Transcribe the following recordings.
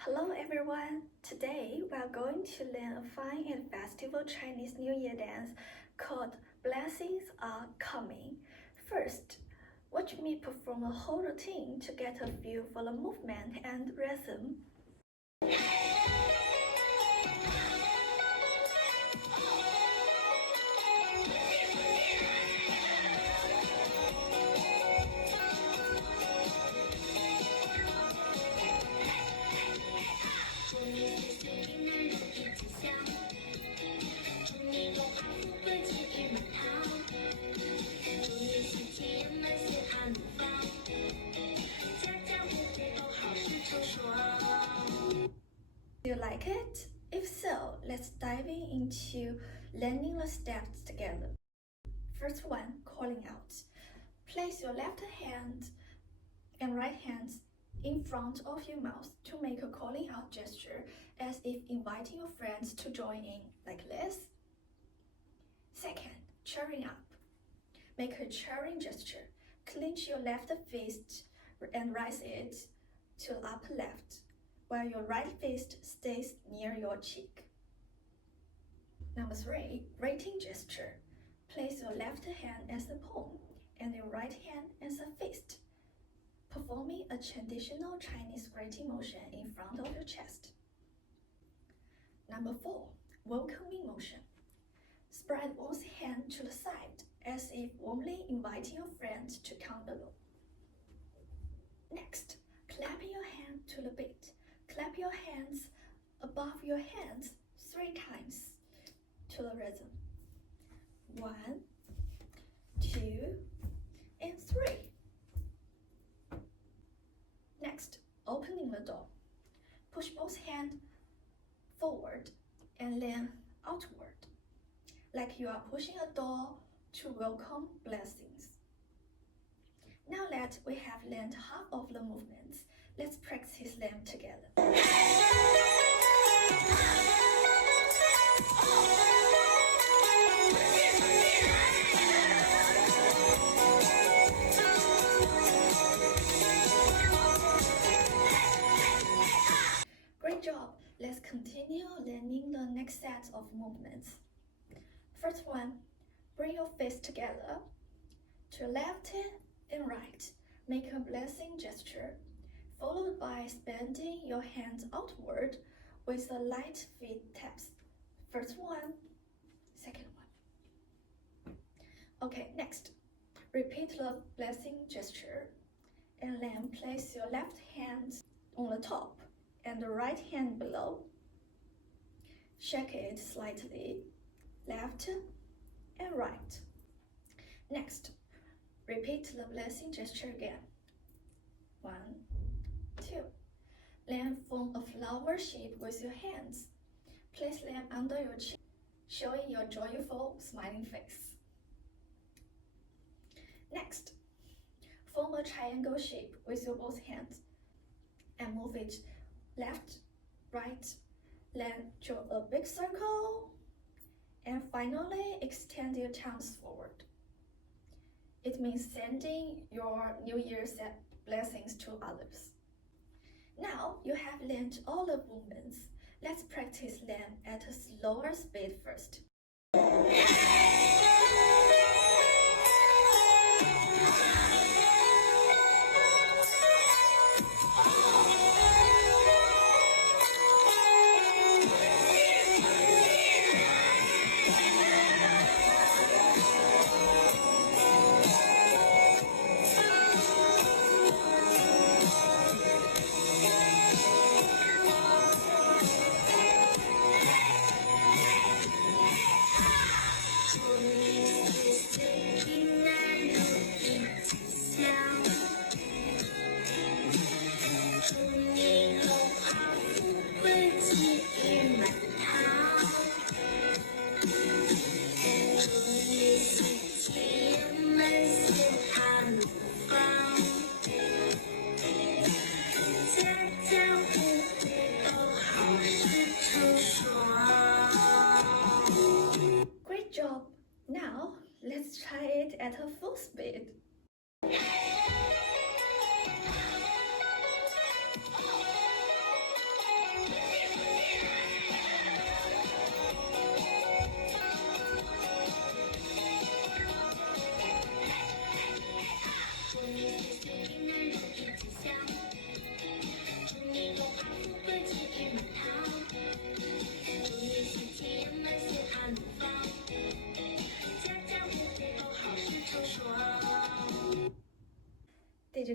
Hello everyone! Today we are going to learn a fun and festival Chinese New Year dance called Blessings Are Coming. First, watch me perform a whole routine to get a feel for the movement and rhythm. Do you like it? If so, let's dive into learning the steps together. First one, calling out. Place your left hand and right hand in front of your mouth to make a calling out gesture as if inviting your friends to join in, like this. Second, cheering up. Make a cheering gesture. Clench your left fist and raise it to upper left, while your right fist stays near your cheek. Number 3, rating gesture. Place your left hand as the palm and your right hand as a fist, performing a traditional Chinese rating motion in front of your chest. Number 4, welcoming motion. Spread both hands to the side as if warmly inviting your friends to come below. Next, clapping your hand to the beat. Clap your hands above your hands 3 times to the rhythm. 1, 2, and 3. Next, opening the door. Push both hands forward and then outward, like you are pushing a door to welcome blessings. Now that we have learned half of the movements, let's practice them together. Great job! Let's continue learning the next set of movements. First one, bring your fists together to left and right. Make a blessing gesture, followed by expanding your hands outward with a light feet taps. First one, second one. Okay, next, repeat the blessing gesture and then place your left hand on the top and the right hand below. Shake it slightly, left and right. Next, repeat the blessing gesture again. 1, 2. Then form a flower shape with your hands. Place them under your chin, showing your joyful, smiling face. Next, form a triangle shape with your both hands and move it left, right, then draw a big circle, and finally extend your thumbs forward. It means sending your New Year's blessings to others. Now you have learned all the movements. Let's practice them at a slower speed first.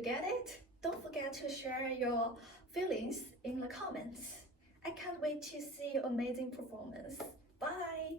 get it? Don't forget to share your feelings in the comments. I can't wait to see your amazing performance. Bye!